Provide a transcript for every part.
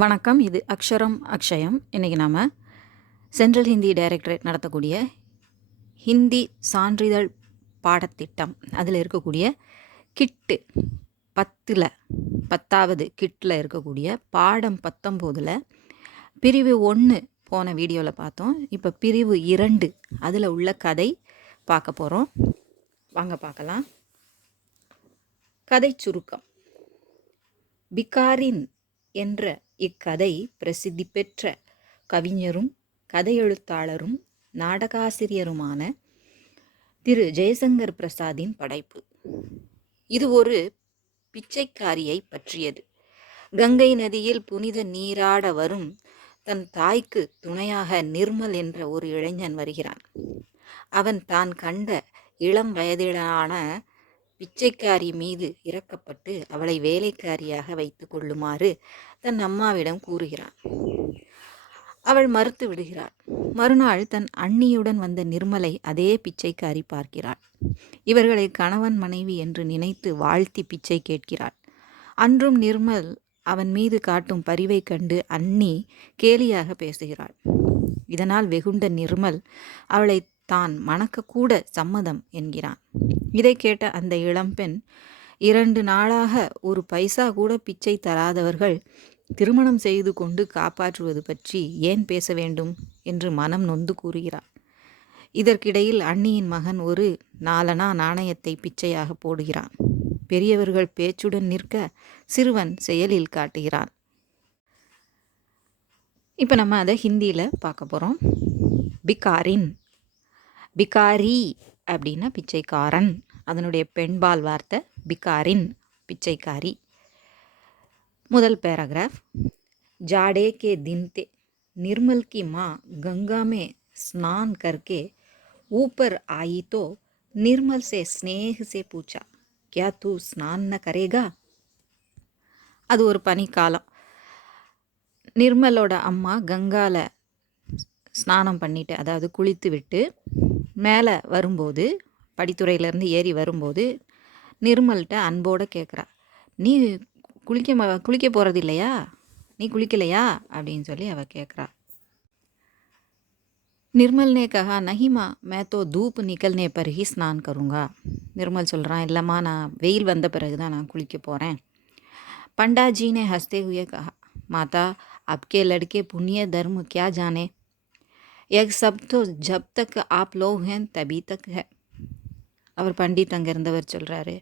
வணக்கம். இது அக்ஷரம் அக்ஷயம். இன்றைக்கி நாம் சென்ட்ரல் ஹிந்தி டைரக்டரேட் நடத்தக்கூடிய ஹிந்தி சான்றிதழ் பாடத்திட்டம் அதில் இருக்கக்கூடிய கிட்டு 10வது கிட்டில் இருக்கக்கூடிய பாடம் 19 பிரிவு 1 போன வீடியோவில் பார்த்தோம். இப்போ பிரிவு 2 அதில் உள்ள கதை பார்க்க போகிறோம். வாங்க பார்க்கலாம். கதை சுருக்கம். பிகாரின் என்ற இக்கதை பிரசித்தி பெற்ற கவிஞரும் கதையெழுத்தாளரும் நாடகாசிரியருமான திரு ஜெய்சங்கர் பிரசாத்தின் படைப்பு. இது ஒரு பிச்சைக்காரியை பற்றியது. கங்கை நதியில் புனித நீராட வரும் தன் தாய்க்கு துணையாக நிர்மல் என்ற ஒரு இளைஞன் வருகிறான். அவன் தான் கண்ட இளம் வயதிலான பிச்சைக்காரி மீது இறக்கப்பட்டு அவளை வேலைக்காரியாக வைத்து கொள்ளுமாறு தன் அம்மாவிடம் கூறுகிறான். அவள் மறுத்து விடுகிறாள். மறுநாள் தன் அண்ணியுடன் வந்த நிர்மலை அதே பிச்சைக்காரி பார்க்கிறாள். இவர்களை கணவன் மனைவி என்று நினைத்து வாழ்த்தி பிச்சை கேட்கிறாள். அன்றும் நிர்மல் அவன் மீது காட்டும் பரிவை கண்டு அண்ணி கேலியாக பேசுகிறாள். இதனால் வெகுண்ட நிர்மல் அவளை தான் மணக்கக்கூட சம்மதம் என்கிறான். இதை கேட்ட அந்த இளம்பெண், 2 நாளாக ஒரு பைசா கூட பிச்சை தராதவர்கள் திருமணம் செய்து கொண்டு காப்பாற்றுவது பற்றி ஏன் பேச வேண்டும் என்று மனம் நொந்து கூறுகிறார். இதற்கிடையில் அண்ணியின் மகன் ஒரு 4 அணா நாணயத்தை பிச்சையாக போடுகிறான். பெரியவர்கள் பேச்சுடன் நிற்க சிறுவன் செயலில் காட்டுகிறான். இப்போ நம்ம அதை ஹிந்தியில் பார்க்க போகிறோம். பிகாரி அப்படின்னா பிச்சைக்காரன். அதனுடைய பெண்பால் வார்த்தை பிகாரின், பிச்சைக்காரி. முதல் पैराग्राफ. जाड़े के दिन थे. निर्मल की माँ गंगा में स्नान करके ऊपर आई तो निर्मल से स्नेह से पूछा, क्या तू स्नान न करेगा? அது ஒரு பனிக்காலம். நிர்மலோட அம்மா கங்காவில் ஸ்நானம் பண்ணிட்டு, அதாவது குளித்து விட்டு மேலே வரும்போது, படித்துறையிலேருந்து ஏறி வரும்போது நிர்மல்கிட்ட அன்போடு கேட்குறா, நீ குளிக்க போகிறது இல்லையா, நீ குளிக்கலையா அப்படின்னு சொல்லி அவள் கேட்குறா. நிர்மல் ने कहा नहीं माँ, मैं तो धूप निकलने पर ही स्नान करूँगा. நிர்மல் சொல்கிறான், இல்லைம்மா நான் வெயில் வந்த பிறகு தான் நான் குளிக்க போகிறேன். पंडाजी ने हंसते हुए कहा, माता आपके लड़के पुण्य धर्म क्या जाने, यह सब तो जब तक आप लोग हैं तभी तक है. அவர் பண்டித் அங்கே இருந்தவர் சொல்கிறாரு,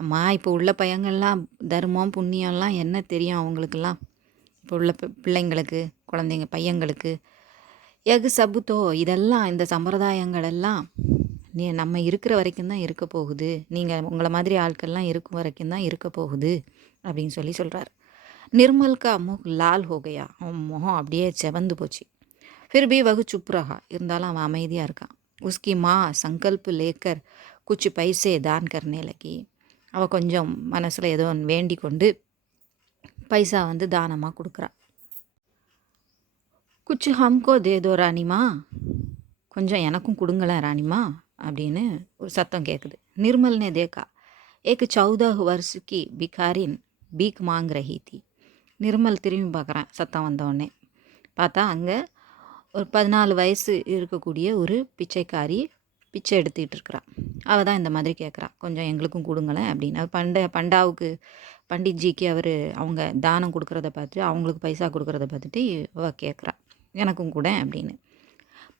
அம்மா இப்போ உள்ள பையங்கள்லாம் தர்மம் புண்ணியம்லாம் என்ன தெரியும் அவங்களுக்கெல்லாம், இப்போ உள்ள பிள்ளைங்களுக்கு, குழந்தைங்க பையங்களுக்கு. எகு சபுத்தோ, இதெல்லாம் இந்த சம்பிரதாயங்கள் எல்லாம் நம்ம இருக்கிற வரைக்கும் தான் இருக்க போகுது, நீங்கள் உங்களை மாதிரி ஆட்கள்லாம் இருக்கும் வரைக்கும் தான் இருக்க போகுது அப்படின்னு சொல்லி சொல்கிறார். நிர்மல்கா முக் லால் ஹோகையா, அவன் முகம் அப்படியே செவந்து போச்சு. फिर भी वह चुप रहा. இருந்தாலும் அவன் அமைதியாக இருக்கான். उसकी माँ संकल्प लेकर कुछ पैसे दान करने लगी. அவள் கொஞ்சம் மனசில் ஏதோ வேண்டி கொண்டு பைசா தானமாக கொடுக்குறா. குச்சு ஹம்கோ தேதோ ராணிமா, கொஞ்சம் எனக்கும் கொடுங்களேன் ராணிமா அப்படின்னு ஒரு சத்தம் கேட்குது. நிர்மல்னே தேக்கா, ஏக்கு 14 वर्ष की भिखारिन भीख मांग रही थी. நிர்மல் திரும்பி பார்க்குறான். சத்தம் வந்தோடனே பார்த்தா அங்கே ஒரு 14 வயசு இருக்கக்கூடிய ஒரு பிச்சைக்காரி பிச்சை எடுத்துக்கிட்டு இருக்கிறான். அவள் தான் இந்த மாதிரி கேட்குறா, கொஞ்சம் எங்களுக்கும் கொடுங்களேன் அப்படின்னு. அது பண்டிட்ஜிக்கு அவங்க தானம் கொடுக்குறத பார்த்து, அவங்களுக்கு பைசா கொடுக்குறத பார்த்துட்டு அவள் கேட்குறா, எனக்கும் கூட அப்படின்னு.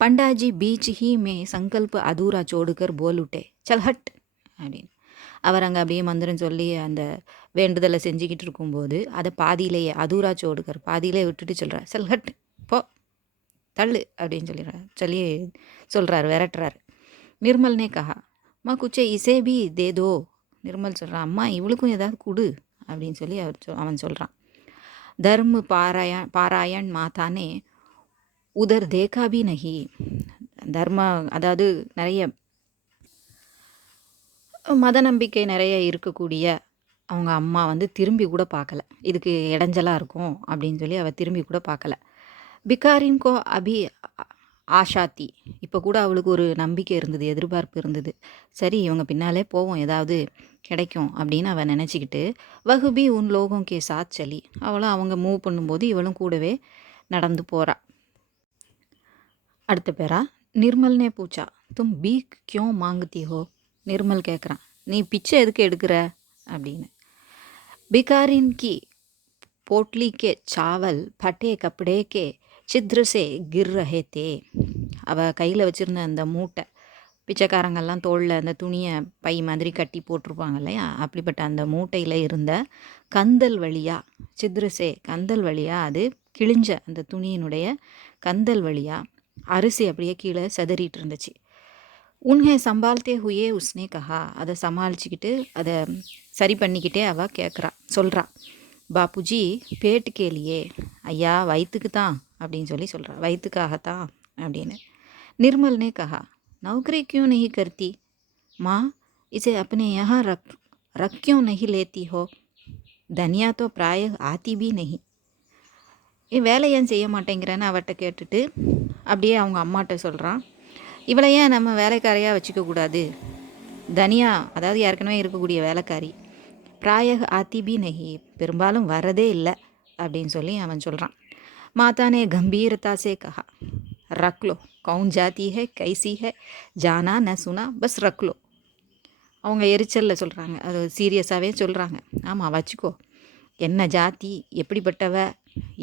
பண்டாஜி பீச் ஹி மே சங்கல்ப அதூரா சோடுக்கர் போலுட்டே சல் ஹட் அப்படின்னு. அவர் அங்கே அப்படியே மந்திரம் சொல்லி அந்த வேண்டுதலை செஞ்சுக்கிட்டு இருக்கும்போது அதை பாதியிலேயே அதூரா சோடுக்கர் பாதியிலே விட்டுட்டு சொல்கிறார், சல் ஹட் போ தள்ளு அப்படின்னு சொல்கிறாரு, விரட்டுறாரு. நிர்மல்னே கஹா, அம்மா குச்சே இசே பி தேதோ. நிர்மல் சொல்கிறான், அம்மா இவளுக்கும் ஏதாவது கொடு அப்படின்னு சொல்லி அவன் சொல்கிறான். தர்ம பாராயண் மாதானே உதர் தேக்கா பி நஹி. தர்ம, அதாவது நிறைய மத நம்பிக்கை நிறைய இருக்கக்கூடிய அவங்க அம்மா திரும்பி கூட பார்க்கல, இதுக்கு இடைஞ்சலாக இருக்கும் அப்படின்னு சொல்லி அவள் திரும்பி கூட பார்க்கல. भिखारिन को अभी ஆஷாத்தி. இப்போ கூட அவளுக்கு ஒரு நம்பிக்கை இருந்தது, எதிர்பார்ப்பு இருந்தது. சரி இவங்க பின்னாலே போவோம், ஏதாவது கிடைக்கும் அப்படின்னு அவள் நினச்சிக்கிட்டு வகுபி உன் லோகம் கே சாத் சலி. அவளும் அவங்க மூவ் பண்ணும்போது இவளும் கூடவே நடந்து போகிறா. அடுத்த பேரா நிர்மல்னே பூச்சா தும் பீக் கியோ மாங்குத்தி ஹோ. நிர்மல் கேட்குறான், நீ பிச்சை எதுக்கு எடுக்கிற அப்படின்னு. பிகாரின் கி पोटली के चावल फटे कपड़े के छिद्र से गिर रहे थे. அவள் கையில் வச்சுருந்த அந்த மூட்டை, பிச்சைக்காரங்கெல்லாம் தோளில் அந்த துணியை பை மாதிரி கட்டி போட்டிருப்பாங்க இல்லையா, அப்படிப்பட்ட அந்த மூட்டையில் இருந்த கந்தல் வழியாக, சித்ரசே கந்தல் வழியாக, அது கிழிஞ்ச அந்த துணியினுடைய கந்தல் வழியாக அரிசி அப்படியே கீழே செதறிட்டு இருந்துச்சு. உன்னை சம்பால்த்தே ஹுயே உஸ்னே கஹா. அதை சமாளிச்சுக்கிட்டு அதை சரி பண்ணிக்கிட்டே அவள் சொல்கிறா, பாப்புஜி பேட்டு கேலியே, ஐயா வயிற்றுக்கு தான் அப்படின்னு சொல்கிறா, வயிற்றுக்காகத்தான் அப்படின்னு. நிர்மல்னே கஹா, நௌकरी क्यों नहीं करती माँ, इसे अपने यहाँ रख क्यों नहीं लेती हो, धनिया तो प्रायः आती भी नहीं. வேலை ஏன் செய்ய மாட்டேங்கிறேன்னு அவட்ட கேட்டுட்டு அப்படியே அவங்க அம்மாட்ட சொல்கிறான், இவளை ஏன் நம்ம வேலைக்காரையாக வச்சுக்கக்கூடாது, தனியா அதாவது ஏற்கனவே இருக்கக்கூடிய வேலைக்காரி, பிராயக ஆத்திபி நகி பெரும்பாலும் வரதே இல்லை அப்படின்னு சொல்லி அவன் சொல்கிறான். மாதானே கம்பீரதா சே கஹா, ரக்லோ கவுன் ஜாதி ஹே கைசி ஹே ஜானா ந சுனா பஸ் ரக்லோ. அவங்க எரிச்சலில் சொல்கிறாங்க, அது சீரியஸாகவே சொல்கிறாங்க. ஆமாம் வச்சுக்கோ, என்ன ஜாதி, எப்படிப்பட்டவ,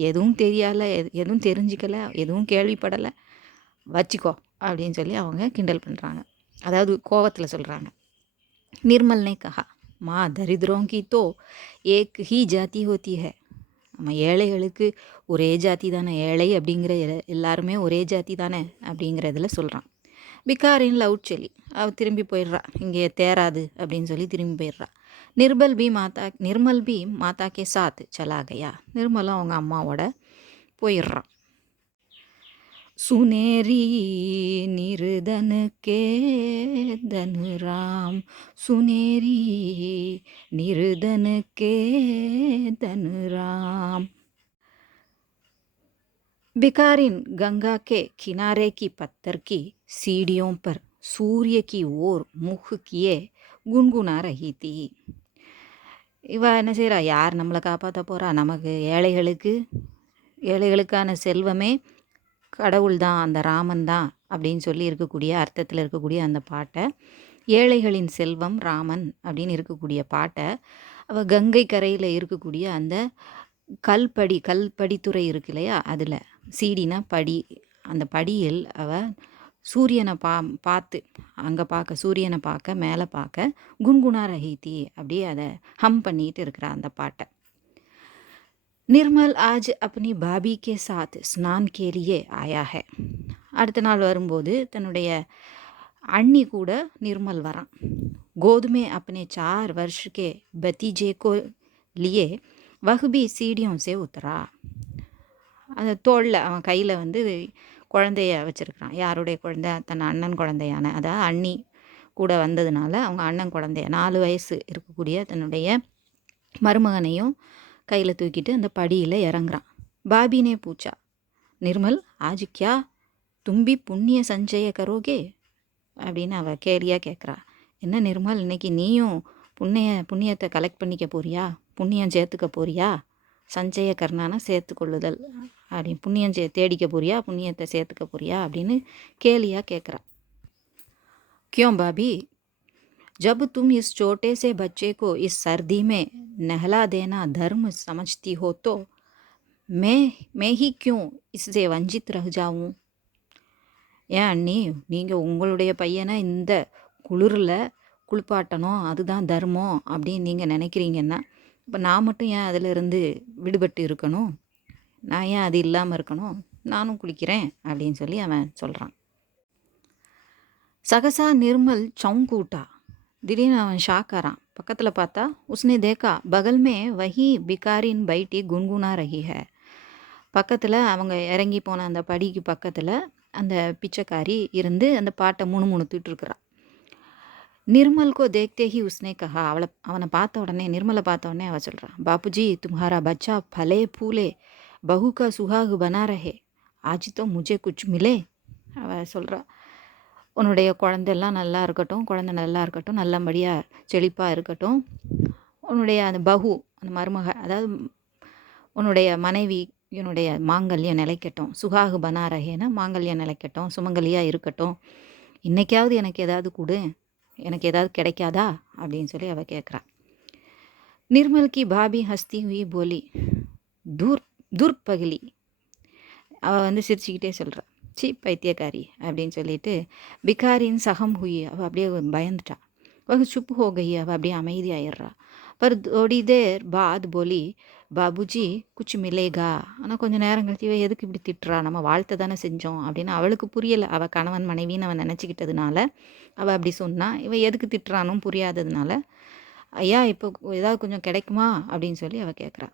எதுவும் தெரியலை, எதுவும் தெரிஞ்சிக்கலை, எதுவும் கேள்விப்படலை, வச்சுக்கோ அப்படின்னு சொல்லி அவங்க கிண்டல் பண்ணுறாங்க, அதாவது கோவத்தில் சொல்கிறாங்க. நிர்மல்னே கஹா, மா தரித்திரோங்கி தோ ஏக் ஹி ஜாதி ஹோத்தி ஹே. நம்ம ஏழைகளுக்கு ஒரே ஜாதி தானே, ஏழை அப்படிங்கிற எல்லாருமே ஒரே ஜாதி தானே அப்படிங்கிறதுல சொல்கிறான். பிகாரின் லவுட் சொல்லி அவள் திரும்பி போயிடுறா, இங்கே தேராது அப்படின்னு சொல்லி திரும்பி போயிடுறா. நிர்மல் பி மாதா கே சாத் சலா கயா. நிர்மலும் அவங்க அம்மாவோட போயிடுறான். सुनेरी निर्धन के धन राम, सुनेरी निर्धन के धन राम. भिखारिन गंगा के किनारे की पत्थर की सीढ़ियों पर सूर्य की ओर मुख किए गुनगुना रही थी. இவ என்ன செய்கிறா, யார் நம்மளை காப்பாற்ற போகிறா, நமக்கு ஏழைகளுக்கான செல்வமே கடவுள் தான், அந்த ராமன் தான் அப்படின்னு சொல்லி இருக்கக்கூடிய அர்த்தத்தில் இருக்கக்கூடிய அந்த பாட்டை, ஏழைகளின் செல்வம் ராமன் அப்படின்னு இருக்கக்கூடிய பாட்டை அவள் கங்கை கரையில் இருக்கக்கூடிய அந்த கல்படித்துறை இருக்கு இல்லையா, அதில் சீடினா படி, அந்த படியில் அவள் சூரியனை பார்த்து சூரியனை பார்க்க மேலே பார்க்க குன்குனா ரஹீதி அப்படியே அதை ஹம் பண்ணிட்டு இருக்கிற அந்த பாட்டை. நிர்மல் ஆஜ் அப்னி பாபி கே சாத் ஸ்நான் கே லியே ஆயா ஹே. அடுத்த நாள் வரும்போது தன்னுடைய அண்ணி கூட நிர்மல் வரான். கோதுமே अपने 4 वर्ष के भतीजे को लिए वह भी सीढ़ियों से उतरा. அந்த தோளில் அவன் கையில் வந்து குழந்தைய வச்சுருக்கிறான். யாருடைய குழந்தை, தன் அண்ணன் குழந்தையான, அதாவது அண்ணி கூட வந்ததுனால அவங்க அண்ணன் குழந்தைய 4 வயசு இருக்கக்கூடிய தன்னுடைய மருமகனையும் கையில் தூக்கிட்டு அந்த படியில் இறங்குறான். பாபினே பூச்சா, நிர்மல் ஆஜ் கியா தும்பி புண்ணிய சஞ்சய கரோகே அப்படின்னு அவள் கேலியாக கேட்குறா. என்ன நிர்மல், இன்னைக்கு நீயும் புண்ணியத்தை கலெக்ட் பண்ணிக்க போறியா, புண்ணியம் சேர்த்துக்க போறியா, சஞ்சய கர்ணான சேர்த்துக்கொள்ளுதல் அப்படின்னு, புண்ணியம் தேடிக்க போறியா, புண்ணியத்தை சேர்த்துக்க போறியா அப்படின்னு கேலியாக கேட்குறா. கியோம் பாபி, जब तुम इस छोटे से बच्चे को इस सर्दी में नहला देना धर्म समझती हो तो मैं ही क्यों इससे वंचित रह जाऊं. ஏன் அண்ணி, நீங்கள் உங்களுடைய பையனை இந்த குளிரில் குளிப்பாட்டணும், அதுதான் தர்மம் அப்படின்னு நீங்கள் நினைக்கிறீங்கன்னா, இப்போ நான் மட்டும் ஏன் அதிலிருந்து விடுபட்டு இருக்கணும், நான் ஏன் அது இல்லாமல் இருக்கணும், நானும் குளிக்கிறேன் அப்படின்னு சொல்லி அவன் சொல்கிறான். சகசா நிர்மல் சவுங்கூட்டா, திடீர்னு அவன் ஷாக் ஆறான். பக்கத்தில் பார்த்தா உஸ்னே தேக்கா பகல் மே வஹி பிகாரின் பைட்டி குன்குனா ரஹி ஹை. பக்கத்தில் அவங்க இறங்கி போன அந்த படிக்கு பக்கத்தில் அந்த பிச்சைக்காரி இருந்து அந்த பாட்டை முணுமுணுத்துட்டு இருக்கிறான். நிர்மல்கோ தேக்தே ஹி உஸ்னே கஹா. அவனை பார்த்த உடனே, நிர்மலை பார்த்த உடனே அவள் சொல்கிறான், பாப்புஜி தும்ஹாரா பச்சா பலே பூலே பஹு கா சுஹாக் பனா ரஹே, ஆஜ் தோ முझे குச் மிலே அவள் சொல்கிறா, உன்னுடைய குழந்தையெல்லாம் நல்லா இருக்கட்டும், குழந்தை நல்லா இருக்கட்டும், நல்லபடியாக செழிப்பாக இருக்கட்டும். உன்னுடைய அந்த பஹு, அந்த மருமக, அதாவது உன்னுடைய மனைவி, என்னுடைய மாங்கல்யம் நிலைக்கட்டும். சுகாகு பனா ரஹேனா, மாங்கல்யம் நிலைக்கட்டும், சுமங்கலியாக இருக்கட்டும். இன்றைக்காவது எனக்கு ஏதாவது கொடு, எனக்கு ஏதாவது கிடைக்காதா அப்படின்னு சொல்லி அவள் கேட்குறா. நிர்மல் கி பாபி ஹஸ்தி ஹுயி போலி, தூர் தூர் பகலி. அவள் வந்து சிரிச்சுக்கிட்டே சொல்கிறா, சி பைத்தியக்காரி அப்படின்னு சொல்லிட்டு, பிகாரின் சகம் ஹுயி, அவள் அப்படியே பயந்துட்டா. வகு சுப் ஹோ கயி, அவள் அப்படியே அமைதியாயிடுறா. पर थोड़ी देर बाद बोली, பாபுஜி குச் மிலேகா. ஆனால் கொஞ்சம் நேரம் கழிச்சு, இவ எதுக்கு இப்படி திட்டுறா, நம்ம வாழ்த்த தானே செஞ்சோம் அப்படின்னு அவளுக்கு புரியலை. அவள் கணவன் மனைவின்னு அவன் நினச்சிக்கிட்டதுனால அவள் அப்படி சொன்னா. இவன் எதுக்கு திட்டுறானும் புரியாததுனால, ஐயா இப்போ ஏதாவது கொஞ்சம் கிடைக்குமா அப்படின்னு சொல்லி அவள் கேட்குறா.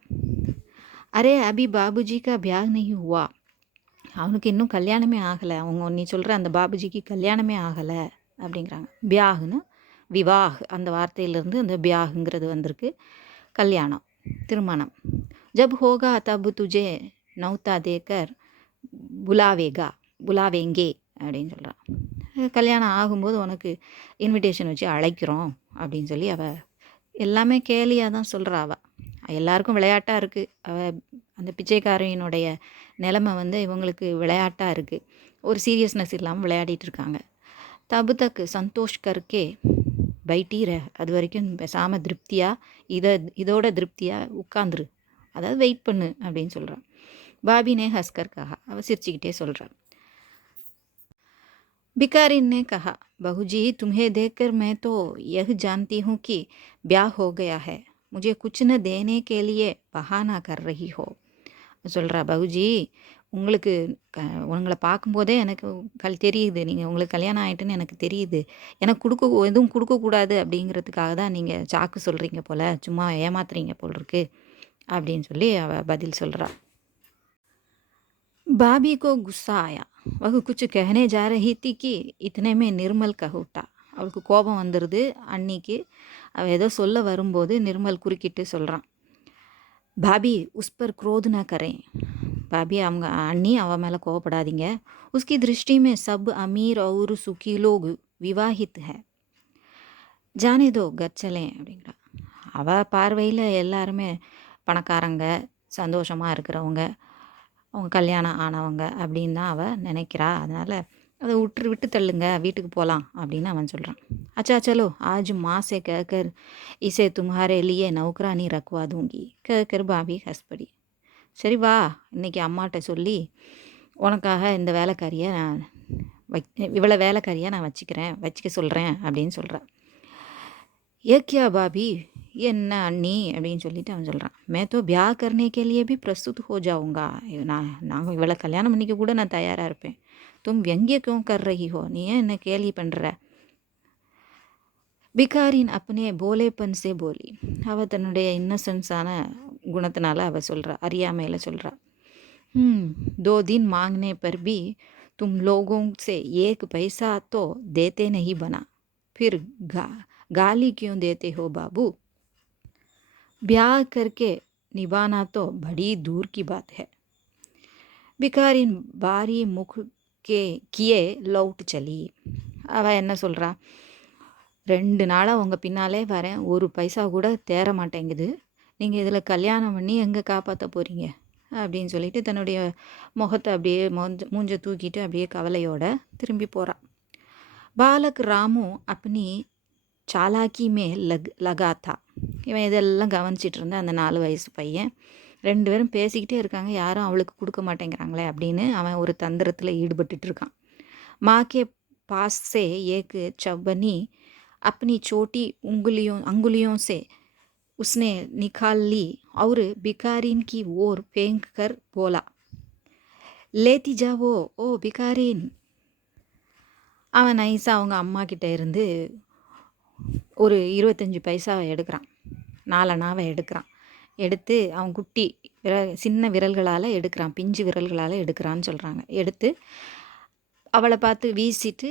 அரே அபி பாபுஜிக்கா பியாக் நஹி ஹுவா, அவனுக்கு இன்னும் கல்யாணமே ஆகலை. நீ சொல்கிற அந்த பாபுஜிக்கு கல்யாணமே ஆகலை அப்படிங்கிறாங்க. பியாகுன்னு விவாஹ், அந்த வார்த்தையிலேருந்து அந்த பியாகுங்கிறது வந்திருக்கு. கல்யாணம், திருமணம். ஜப் ஹோகா தப் துஜே நௌத்தா தேக்கர் புலாவேகா புலாவேங்கே அப்படின்னு சொல்கிறான். கல்யாணம் ஆகும்போது உனக்கு இன்விடேஷன் வச்சு அழைக்கிறோம் அப்படின்னு சொல்லி அவள் எல்லாமே கேலியாக தான் சொல்கிறா. அவள் எல்லாருக்கும் விளையாட்டாக இருக்குது. அவள் அந்த பிச்சைக்காரையினுடைய நிலைமை வந்து இவங்களுக்கு விளையாட்டாக இருக்குது. ஒரு சீரியஸ்னஸ் இல்லாமல் விளையாடிட்டு இருக்காங்க. தபு தக்கு சந்தோஷ் கர்க்கே பைட்டீர, அது வரைக்கும் பேசாமல் திருப்தியாக இதோட திருப்தியாக உட்காந்துரு, அதாவது வெயிட் பண்ணு அப்படின்னு சொல்கிறான். பாபினே ஹஸ்கர் கஹா, அவள் சிரிச்சுக்கிட்டே சொல்கிறாள். भिखारिन ने कहा, बहू जी तुम्हें देखकर मैं तो यह जानती हूँ कि ब्याह हो गया है, मुझे कुछ न देने के लिए बहाना कर रही हो. சொல்கிறா, பகுஜி உங்களுக்கு உங்களை பார்க்கும்போதே எனக்கு தெரியுது, நீங்கள் உங்களுக்கு கல்யாணம் ஆகிட்டுன்னு எனக்கு தெரியுது. எனக்கு எதுவும் கொடுக்கக்கூடாது அப்படிங்கிறதுக்காக தான் நீங்கள் சாக்கு சொல்கிறீங்க போல், சும்மா ஏமாத்துறீங்க போல் இருக்கு அப்படின்னு சொல்லி அவள் பதில் சொல்கிறா. பாபி கோ குஸ்ஸா ஆயா, வகு குச்சு கஹனே ஜா ரஹி தி கி இத்தனைமே நிர்மல் கஹூட்டா. அவளுக்கு கோபம் வந்துடுது அன்னிக்கு. அவள் ஏதோ சொல்ல வரும்போது நிர்மல் குறுக்கிட்டு சொல்கிறான், பாபி உஸ் பர் क्रोध ना करें. பாபி அவங்க அண்ணி அவன் மேலே கோவப்படாதீங்க. உஸ்கி திருஷ்டி மே சப் அமீர் और சுகி லோக் விவாஹித் है, ஜானே தோ கர் சலே அப்படிங்கிறா. அவள் பார்வையில் எல்லாருமே பணக்காரங்க, சந்தோஷமாக இருக்கிறவங்க, அவங்க கல்யாணம் ஆனவங்க அப்படின்னு தான் அவள் நினைக்கிறா. அதனால் அதை விட்டு தள்ளுங்க, வீட்டுக்கு போகலாம் அப்படின்னு அவன் சொல்கிறான். अच्छा चलो आज माँ से कहकर इसे तुम्हारे लिए नौकरानी रखवा दूंगी कहकर भाभी हंस पड़ी. சரி வா, இன்றைக்கி அம்மாட்ட சொல்லி உனக்காக இந்த வேலைக்காரியை நான் இவ்வளோ வேலைக்காரியாக நான் வச்சுக்க சொல்கிறேன் அப்படின்னு சொல்கிறான். ஏக்கியா பாபி, என்ன அண்ணி அப்படின்னு சொல்லிட்டு அவன் சொல்கிறான். மே தோ பியா கர்னே கே லியே பி பிரஸ்துத் ஹோ ஜாவுங்கா, நாங்கள் இவ்வளோ கல்யாணம் பண்ணிக்க கூட நான் தயாராக இருப்பேன். தும் व्यंग्य क्यों कर रही हो, நீ ஏன் என்ன கேலி பண்ணுற. பிகாரின் அப்பனே போலேப்பன் சே போலி, அவள் தன்னுடைய இன்னசென்ஸான குணத்தினால அவள் சொல்கிறா, அறியாமையில் சொல்கிறா. दो दिन मांगने पर भी तुम लोगों से एक पैसा तो देते नहीं बना, फिर गाली क्यों देते हो बाबू, ब्याह करके निभाना तो बड़ी दूर की बात है. பிகாரின் பாரி முக் கியே லவுட் சலி. அவள் என்ன சொல்கிறா, 2 நாளாக உங்கள் பின்னாலே வரேன், ஒரு பைசா கூட தேர மாட்டேங்குது, நீங்கள் இதில் கல்யாணம் பண்ணி எங்கே காப்பாற்ற போகிறீங்க அப்படின்னு சொல்லிட்டு தன்னுடைய முகத்தை அப்படியே மூஞ்ச தூக்கிட்டு அப்படியே கவலையோடு திரும்பி போகிறான். பாலக் ராமு அப்பனி சாலாக்கி மே லகாத்தா, இவன் இதெல்லாம் கவனிச்சிட்டு இருந்த அந்த 4 வயசு பையன். 2 பேரும் பேசிக்கிட்டே இருக்காங்க, யாரும் அவளுக்கு கொடுக்க மாட்டேங்கிறாங்களே அப்படின்னு அவன் ஒரு தந்திரத்தில் ஈடுபட்டு இருக்கான். மாக்கே पास से एक चवन्नी अपनी छोटी अंगुलियों से उसने निकाल ली और भिखारिन की ओर फेंक कर बोला, लेती जाओ ओ भिखारिन. அவன் நைஸாக அவங்க அம்மா கிட்டே இருந்து ஒரு 25 பைசாவை எடுக்கிறான், 4 அணாவை எடுக்கிறான். எடுத்து அவன் குட்டி சின்ன விரல்களால் எடுக்கிறான், பிஞ்சு விரல்களால் எடுக்கிறான்னு சொல்கிறாங்க. எடுத்து அவளை பார்த்து வீசிட்டு,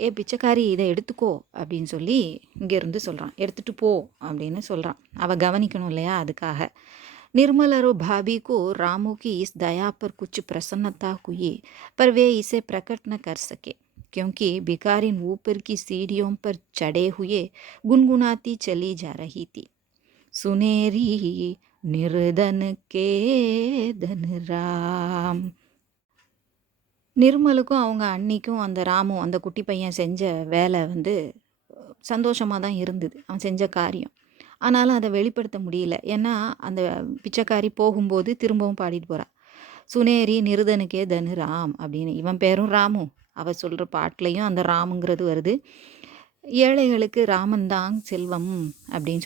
ஏ பிச்சைக்காரி இதை எடுத்துக்கோ அப்படின்னு சொல்லி இங்கேருந்து சொல்கிறான், எடுத்துகிட்டு போ அப்படின்னு சொல்கிறான். அவள் கவனிக்கணும் இல்லையா, அதுக்காக. निर्मल और भाभी को रामू की इस दया पर कुछ प्रसन्नता हुई, पर वे इसे प्रकट न कर सके, क्योंकि भिखारिन ऊपर की सीढ़ियों पर चढ़े हुए गुनगुनाती चली जा रही थी, सुनेरी निर्धन के धन राम. நிர்மலுக்கும் அவங்க அண்ணிக்கும் அந்த ராமு அந்த குட்டி பையன் செஞ்ச வேலை வந்து சந்தோஷமாக தான் இருந்தது, அவன் செஞ்ச காரியம். ஆனாலும் அதை வெளிப்படுத்த முடியல. ஏன்னா அந்த பிச்சைக்காரி போகும்போது திரும்பவும் பாடிட்டு போகிறா, சுனேரி நிருதனுக்கே தனு ராம் அப்படின்னு. இவன் பேரும் ராமு, அவள் சொல்கிற பாட்டிலையும் அந்த ராமுங்கிறது வருது. ஏழைகளுக்கு ராமன் தான் செல்வம் அப்படின்னு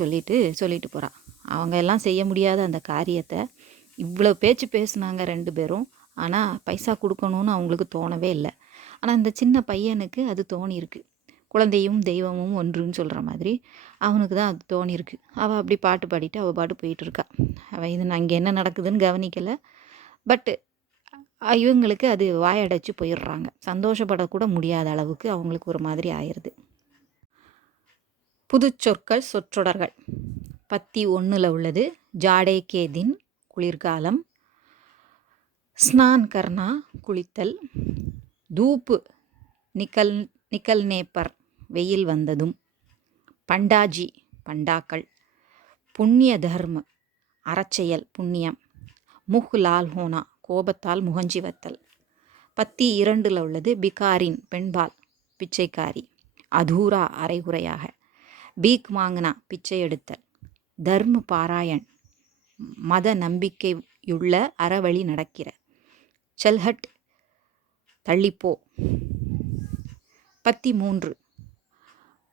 சொல்லிட்டு போகிறா. அவங்க எல்லாம் செய்ய முடியாத அந்த காரியத்தை இவ்வளோ பேச்சு பேசுனாங்க ரெண்டு பேரும். ஆனால் பைசா கொடுக்கணும்னு அவங்களுக்கு தோணவே இல்லை. ஆனால் இந்த சின்ன பையனுக்கு அது தோணியிருக்கு. குழந்தையும் தெய்வமும் ஒன்றுன்னு சொல்கிற மாதிரி அவனுக்கு தான் அது தோணியிருக்கு. அவள் அப்படி பாட்டு பாடிட்டு அவள் பாட்டு போயிட்டுருக்கா. அவள் இது நான் இங்கே என்ன நடக்குதுன்னு கவனிக்கலை. பட்டு இவங்களுக்கு அது வாயடைச்சு போயிடுறாங்க. சந்தோஷப்படக்கூட முடியாத அளவுக்கு அவங்களுக்கு ஒரு மாதிரி ஆயிடுது. புதுச்சொற்கள் சொற்றொடர்கள். பத்தி 1ல் உள்ளது ஜாடே கே தின் குளிர்காலம், ஸ்நான் கர்னா குளித்தல், தூப்பு நிக்கல்னே பர் வெயில் வந்ததும், பண்டாஜி பண்டாக்கள், புண்ணிய தர்ம அறச்செயல் புண்ணியம், முஹ் லால் ஹோனா கோபத்தால் முகஞ்சிவத்தல். பத்தி 2ல் உள்ளது பிகாரின் பெண்பால் பிச்சைக்காரி, அதூரா அரைகுறையாக, பீக் மாங்கனா பிச்சை எடுத்தல், தர்ம பாராயண் மத நம்பிக்கையுள்ள அறவழி நடக்கிற, சல்ஹட் தள்ளிப்போ. பத்தி 3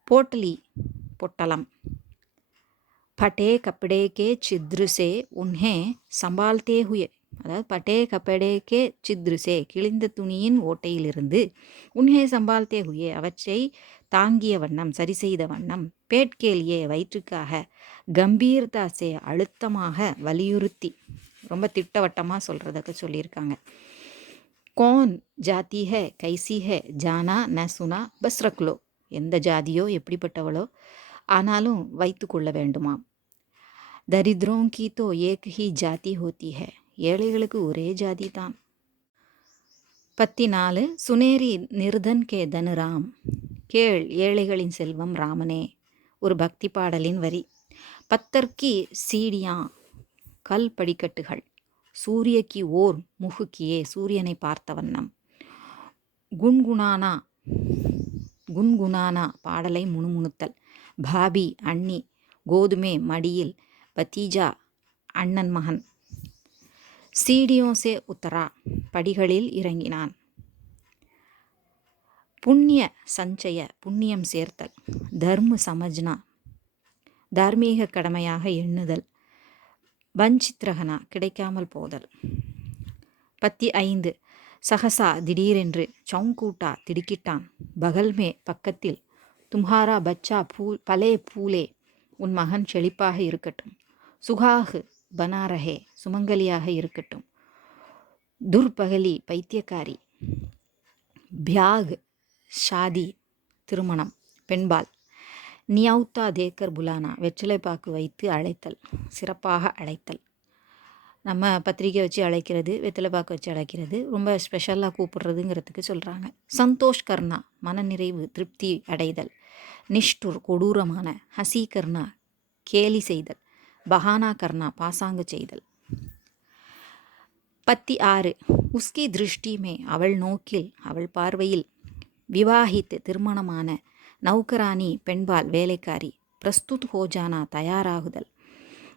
போட்டலி பொட்டலம், பட்டே கப்படே கே சித்ருசே உன்ஹே சம்பால்தே ஹுயே, அதாவது பட்டே கப்படே கே சித்ருசே கிழிந்த துணியின் ஓட்டையிலிருந்து, உன்ஹே சம்பால்தே ஹுயே அவற்றை தாங்கிய வண்ணம் சரி செய்த வண்ணம், பேட்கேலியே வயிற்றுக்காக, கம்பீர்தாசே அழுத்தமாக வலியுறுத்தி ரொம்ப திட்டவட்டமாக சொல்கிறதுக்கு சொல்லியிருக்காங்க. கौन जाती है कैसी है जाना न सुना बस रख लो, எந்த ஜாதியோ எப்படிப்பட்டவளோ ஆனாலும் வைத்து கொள்ள வேண்டுமாம். தரித்ரோं की तो एक ही जाति होती है, ஏழைகளுக்கு ஒரே ஜாதி தான். பத்தி 4 சுனேரி நிர்தன் கே தனு ராம், கேள் ஏழைகளின் செல்வம் ராமனே, ஒரு பக்தி பாடலின் வரி. பத்தர்கி சீடியா கல் படிக்கட்டுகள், சூரியக்கி ஓர் முகுக்கியே சூரியனை பார்த்த வண்ணம், குன்குனானா பாடலை முணுமுணுத்தல், பாபி அண்ணி, கோதுமே மடியில், பத்தீஜா அண்ணன் மகன், சீடியோசே உத்தரா படிகளில் இறங்கினான், புண்ணிய சஞ்சய புண்ணியம் சேர்த்தல், தர்ம சமஜ்னா தார்மீக கடமையாக எண்ணுதல், வஞ்சித்ரகனா கிடைக்காமல் போதல். பத்தி 5 சகசா திடீரென்று, சவுங்கூட்டா திடுக்கிட்டான், பகல்மே பக்கத்தில், தும்ஹாரா பச்சா பலே பூலே உன் மகன் செழிப்பாக இருக்கட்டும், சுகாகு பனாரஹே சுமங்கலியாக இருக்கட்டும், துர்பகலி பைத்தியக்காரி, பியாக் ஷாதி திருமணம் பெண்பால், நியவுத்தா தேக்கர் புலானா வெற்றிலைப்பாக்கு வைத்து அழைத்தல் சிறப்பாக அழைத்தல். நம்ம பத்திரிக்கை வச்சு அழைக்கிறது, வெற்றிலைப்பாக்கு வச்சு அழைக்கிறது ரொம்ப ஸ்பெஷலாக கூப்பிடுறதுங்கிறதுக்கு சொல்கிறாங்க. சந்தோஷ் கர்னா மனநிறைவு திருப்தி அடைதல், நிஷ்டுர் கொடூரமான, ஹசி கர்னா கேலி செய்தல், பஹானா கர்னா பாசாங்கு செய்தல். பத்தி 6 உஸ்கி திருஷ்டி மே அவள் நோக்கில் அவள் பார்வையில், விவாஹித் திருமணமான, நௌகரானி பெண்பால் வேலைக்காரி, பிரஸ்துத் ஹோஜானா தயாராகுதல்,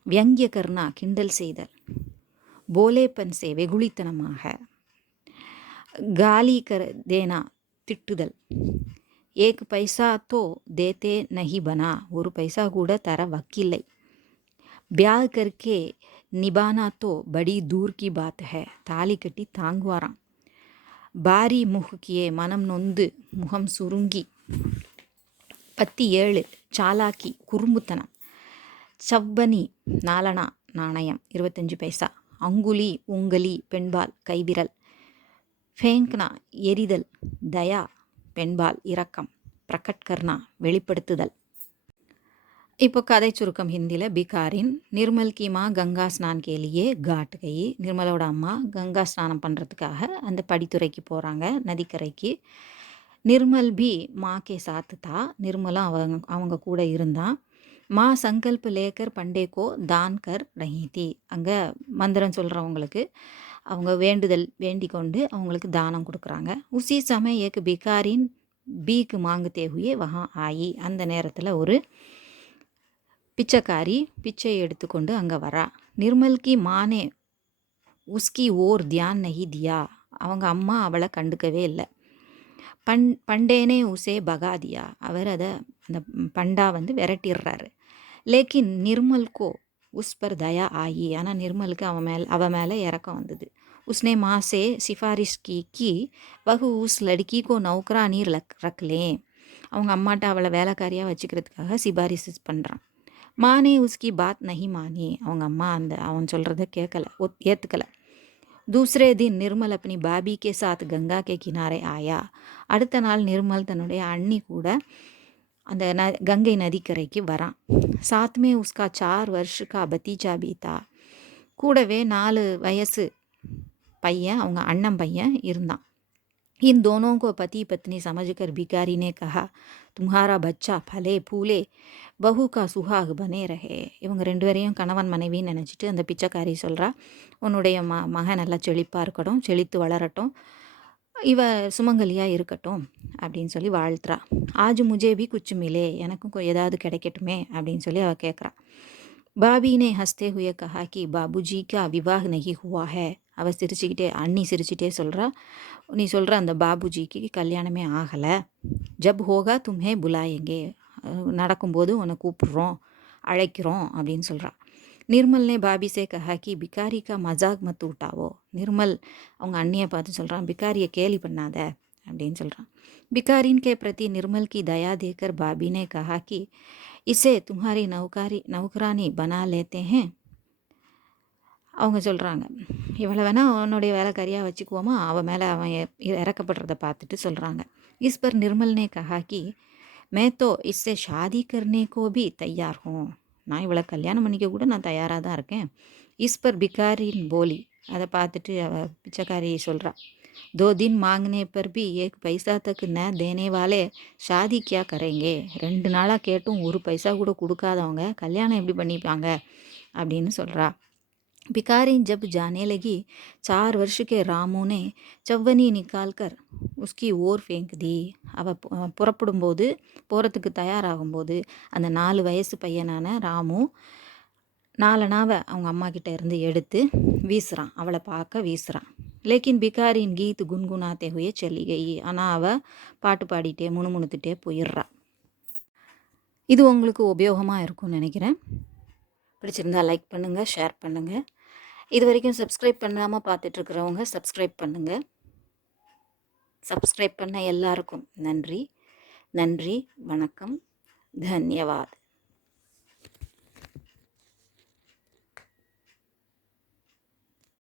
வியங்கிய கர்னா கிண்டல் செய்தல், போலேபன்சே வெகுளித்தனமாக, காலி கர் தேனா திட்டுதல், ஏக் பைசா தோ தேத்தே நஹி பனா ஒரு பைசா கூட தர வக்கில்லை, பியாக் கர்கே நிபானா தோ படி தூர் கி பாத் ஹை தாலி கட்டி தாங்குவாராம், பாரி முகுக்கியே மனம் நொந்து முகம் சுருங்கி. பத்தி 7 சாலாக்கி குறும்புத்தனம், சவ்வனி நாலனா நாணயம் 25 பைசா, அங்குலி உங்கலி பெண்பால் கைவிரல், ஃபேங்க்னா எரிதல், தயா பெண்பால் இரக்கம், பிரகட் கர்னா வெளிப்படுத்துதல். இப்போ கதை சுருக்கம் ஹிந்தியில் பிகாரின் நிர்மல் की माँ गंगा स्नान के लिए घाट गई. நிர்மலோட அம்மா கங்கா ஸ்நானம் பண்ணுறதுக்காக அந்த படித்துறைக்கு போகிறாங்க, நதிக்கரைக்கு. நிர்மல் பி மா கே சாத் தா, நிர்மலும் அவங்க கூட இருந்தான். மா சங்கல்ப் லேக்கர் பண்டேக்கோ தான் கர் ரஹி தி, அங்கே மந்திரம் சொல்கிறவங்களுக்கு அவங்க வேண்டுதல் வேண்டிக் கொண்டு அவங்களுக்கு தானம் கொடுக்குறாங்க. உசி சமய ஏக் பிகாரின் பீக்கு மாங்குத்தே ஹுயே வஹா ஆயி, அந்த நேரத்தில் ஒரு பிச்சைக்காரி பிச்சை எடுத்துக்கொண்டு அங்கே வரா. நிர்மல் கி மானே உஸ்கி ஓர் தியான் நஹி தியா, அவங்க அம்மா அவளை கண்டுக்கவே இல்லை. பண்டேனே உசே பகா தியா, அவர் அதை அந்த பண்டா வந்து விரட்டிடுறாரு. லேக்கின் நிர்மல்கோ உஸ் பர் தயா ஆயி, ஆனால் நிர்மலுக்கு அவ மேலே இறக்கம் வந்தது. உஸ்னே माँ से सिफारिश की कि वह उस लड़की को नौकरानी रख लें, அவங்க அம்மாட்ட அவளை வேலைக்காரியாக வச்சுக்கிறதுக்காக சிபாரிசு பண்ணுறான். மானே உஸ்கி பாத் நஹி மானி, அவங்க அம்மா அவன் சொல்கிறத கேட்கலை, ஏற்றுக்கலை. தூசரே தின் நிர்மல் அப்பனி பாபி கே சாத் கங்கா கே கினாரே ஆயா, அடுத்த நாள் நிர்மல் தன்னுடைய அண்ணி கூட அந்த கங்கை நதிக்கரைக்கு வரான். சாத்மே உஸ்கா 4 வருஷ கா பத்தீஜா பீதா, கூடவே 4 வயசு பையன், அவங்க அண்ணன் பையன் இருந்தான். इन दोनों को पति पत्नी समझकर भिखारी ने कहा, तुम्हारा बच्चा फले फूले பஹு கா சுஹாக் பனே ரஹே, இவங்க 2 பேரையும் கணவன் மனைவின்னு நினச்சிட்டு அந்த பிச்சைக்காரி சொல்கிறா, உன்னுடைய மகன் நல்லா செழிப்பாக இருக்கட்டும், செழித்து வளரட்டும், இவ சுமங்கலியாக இருக்கட்டும் அப்படின்னு சொல்லி வாழ்த்துறா. ஆஜ் முஜே பி குச்சு மிலே, எனக்கும் ஏதாவது கிடைக்கட்டுமே அப்படின்னு சொல்லி அவள் கேட்குறா. பாபி நே ஹஸ்தே ஹுயே கஹா கி பாபுஜி கா விவாஹ் நஹி ஹுவா ஹே, அவள் சிரிச்சுக்கிட்டே அண்ணி சிரிச்சுட்டே சொல்கிறா, நீ சொல்கிற அந்த பாபுஜிக்கு கல்யாணமே ஆகலை. ஜப் ஹோகா தும்ஹே புலாயேங்கே, நடக்கும்போது உன்னை கூப்பிட்றோம், அழைக்கிறோம் அப்படின்னு சொல்கிறா. நிர்மல்னே பாபி சே கஹா கி பிகாரி கா மஜாக் மத் உட்டாவோ, நிர்மல் அவங்க அண்ணியை பார்த்து சொல்கிறான், பிகாரியை கேலி பண்ணாத அப்படின்னு சொல்கிறான். பிகாரின் கே பிரதி நிர்மல் கி தயா தேக்கர் பாபி நே கஹா கி இசே தும்ஹாரி நௌகரானி பனா லேத்தே ஹே, அவங்க சொல்கிறாங்க, இவளை வேணால் அவனுடைய வேலைக்காரியாக வச்சுக்குவோமா, அவன் மேலே அவன் இறக்கப்படுறத பார்த்துட்டு சொல்கிறாங்க. இஸ் பர் நிர்மல் நே கஹா கி மே தோ இஸ்ஸே ஷாதி கர்னே கோ பி தயார் ஹூம், நான் இவளை கல்யாணம் பண்ணிக்க கூட நான் தயாராக தான் இருக்கேன். இஸ் பர் பிகாரின் போலி, அதை பார்த்துட்டு அவள் பிச்சைக்காரி சொல்கிறா, 2 दिन मांगने पर भी 1 पैसा तक न देने वाले शादी क्या करेंगे, 2 நாளாக கேட்டும் 1 பைசா கூட கொடுக்காதவங்க கல்யாணம் எப்படி பண்ணிப்பாங்க அப்படின்னு சொல்கிறா. भिखारी जब जाने लगी 4 वर्ष के रामू ने चव्वनी निकाल कर उसकी ओर फेंक दी, அவள் புறப்படும்போது போகிறதுக்கு தயாராகும்போது அந்த 4 வயசு பையனான ராமு 4 நாவை அவங்க அம்மா கிட்ட இருந்து எடுத்து வீசுகிறான், அவளை பார்க்க வீசுகிறான். லேக்கின் பிகாரின் கீத் குன்குனாத்தே ஹுயே சலி கயி, ஆனால் அவள் பாட்டு பாடிட்டே முணுமுணுத்துட்டே போயிடுறா. இது உங்களுக்கு உபயோகமாக இருக்கும்னு நினைக்கிறேன். பிடிச்சிருந்தா லைக் பண்ணுங்கள், ஷேர் பண்ணுங்கள். இது வரைக்கும் சப்ஸ்கிரைப் பண்ணாமல் பார்த்துட்ருக்குறவங்க சப்ஸ்கிரைப் பண்ணுங்கள். சப்ஸ்கிரைப் பண்ண எல்லாருக்கும் நன்றி. நன்றி, வணக்கம், தன்யவாத்.